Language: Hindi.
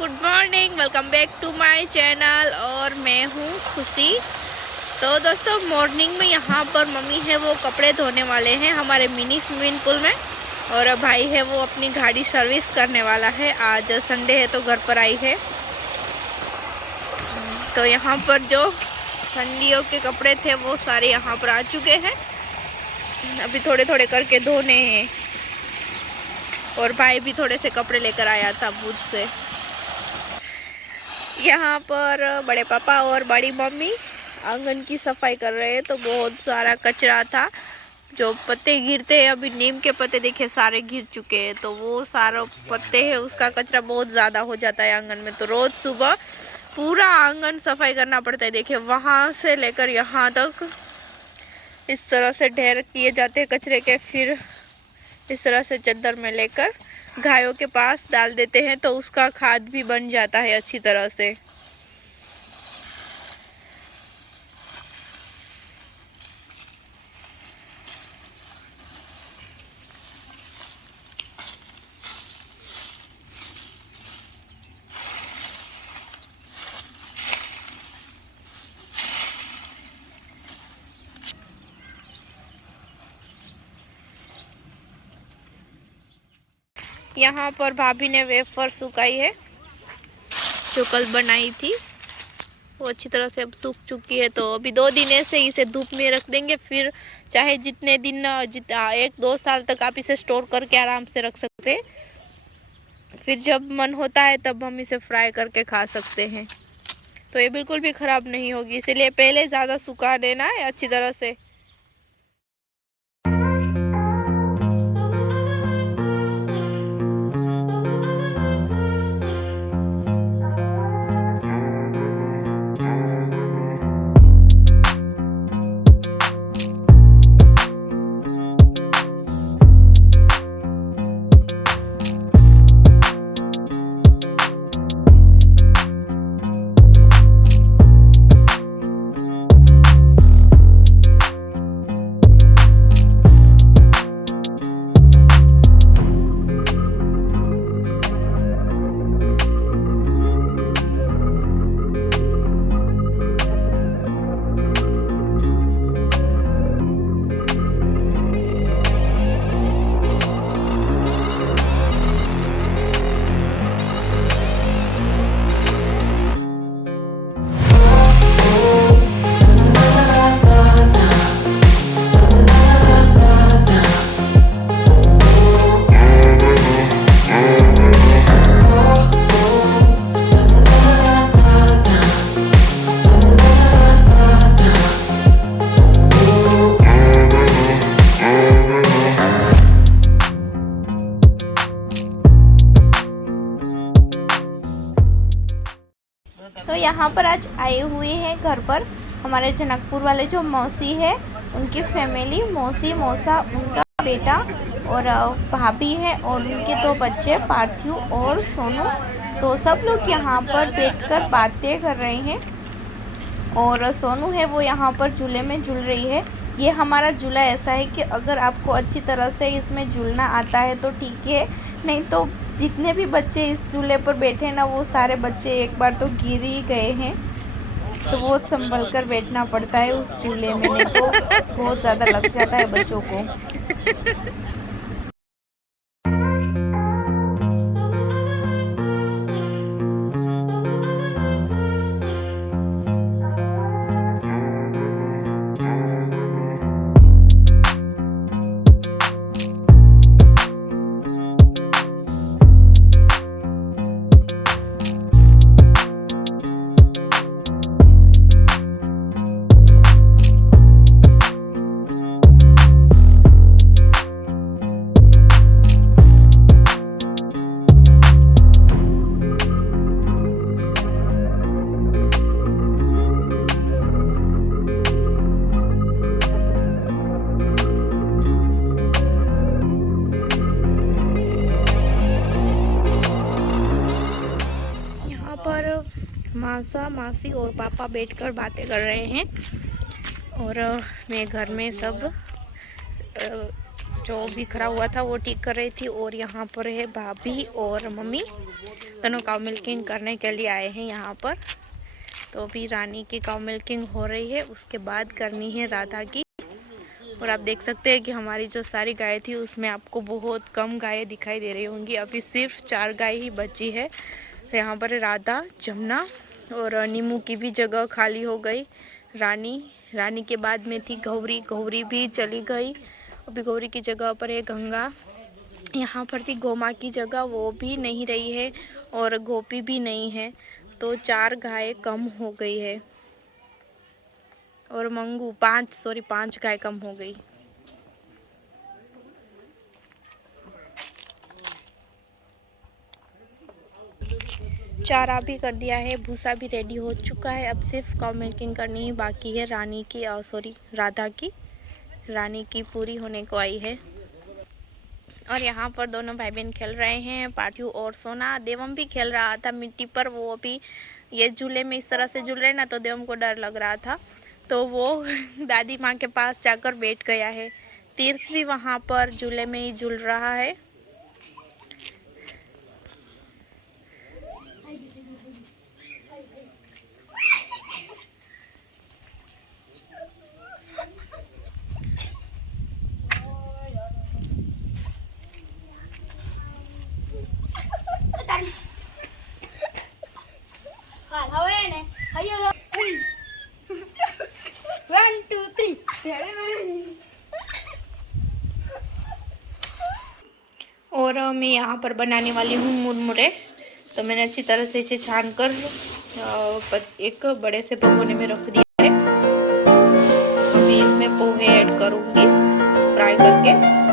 Good morning, welcome back to my channel. और मैं हूँ खुशी। तो दोस्तों मॉर्निंग में यहाँ पर मम्मी है वो कपड़े धोने वाले हैं हमारे मिनी स्विमिंग पूल में, और भाई है वो अपनी गाड़ी सर्विस करने वाला है। आज संडे है तो घर पर आई है। तो यहाँ पर जो ठंडियों के कपड़े थे वो सारे यहाँ पर आ चुके हैं। अभी थोड़े थोड़े करके धोने हैं। और भाई भी थोड़े से कपड़े लेकर आया था बूथ से। यहाँ पर बड़े पापा और बड़ी मम्मी आंगन की सफाई कर रहे हैं। तो बहुत सारा कचरा था, जो पत्ते गिरते हैं, अभी नीम के पत्ते देखे सारे गिर चुके हैं। तो वो सारे पत्ते हैं, उसका कचरा बहुत ज़्यादा हो जाता है आंगन में। तो रोज़ सुबह पूरा आंगन सफाई करना पड़ता है। देखिए वहाँ से लेकर यहाँ तक इस तरह से ढेर किए जाते हैं कचरे के। फिर इस तरह से चद्दर में लेकर गायों के पास डाल देते हैं, तो उसका खाद भी बन जाता है अच्छी तरह से। यहाँ पर भाभी ने वेफर सुखाई है जो कल बनाई थी, वो अच्छी तरह से अब सूख चुकी है। तो अभी 2 दिन ऐसे इसे धूप में रख देंगे। फिर चाहे जितने दिन 1-2 साल तक आप इसे स्टोर करके आराम से रख सकते हैं। फिर जब मन होता है तब हम इसे फ्राई करके खा सकते हैं। तो ये बिल्कुल भी ख़राब नहीं होगी, इसीलिए पहले ज़्यादा सुखा देना है अच्छी तरह से। तो यहाँ पर आज आए हुए हैं घर पर हमारे जनकपुर वाले जो मौसी है, उनकी फैमिली, मौसी, मौसा, उनका बेटा और भाभी है और उनके 2 बच्चे पार्थिव और सोनू। तो सब लोग यहाँ पर बैठकर बातें कर रहे हैं। और सोनू है वो यहाँ पर झूले में झूल रही है। ये हमारा झूला ऐसा है कि अगर आपको अच्छी तरह से इसमें झूलना आता है तो ठीक है, नहीं तो जितने भी बच्चे इस झूले पर बैठे ना, वो सारे बच्चे एक बार तो गिर ही गए हैं। तो बहुत संभल कर बैठना पड़ता है उस झूले में, नहीं तो बहुत ज़्यादा लग जाता है बच्चों को। मासा, मासी और पापा बैठकर बातें कर रहे हैं। और मैं घर में सब जो बिखरा हुआ था वो ठीक कर रही थी। और यहाँ पर है भाभी और मम्मी, दोनों काउ मिल्किंग करने के लिए आए हैं यहाँ पर। तो अभी रानी की काउ मिल्किंग हो रही है, उसके बाद करनी है राधा की। और आप देख सकते हैं कि हमारी जो सारी गाय थी उसमें आपको बहुत कम गायें दिखाई दे रही होंगी। अभी सिर्फ 4 गाय ही बची है। यहाँ पर राधा, जमुना और नीमू की भी जगह खाली हो गई। रानी के बाद में थी गौरी, गौरी भी चली गई। अभी गौरी की जगह पर है गंगा। यहाँ पर थी गोमा की जगह, वो भी नहीं रही है और गोपी भी नहीं है। तो 4 गाय कम हो गई है। और मंगू 5 गाय कम हो गई। चारा भी कर दिया है, भूसा भी रेडी हो चुका है। अब सिर्फ काउ मिल्किंग करनी ही बाकी है। राधा की, रानी की पूरी होने को आई है। और यहाँ पर दोनों भाई बहन खेल रहे हैं, पार्थू और सोना। देवम भी खेल रहा था मिट्टी पर। वो अभी ये झूले में इस तरह से झूल रहे ना, तो देवम को डर लग रहा था, तो वो दादी माँ के पास जाकर बैठ गया है। तीर्थ भी वहाँ पर झूले में ही झूल रहा है। और मैं यहाँ पर बनाने वाली हूँ मुरमुरे। तो मैंने अच्छी तरह से इसे छान कर एक बड़े से भगोने में रख दिया है। अभी इसमें पोहे ऐड करूँगी फ्राई करके।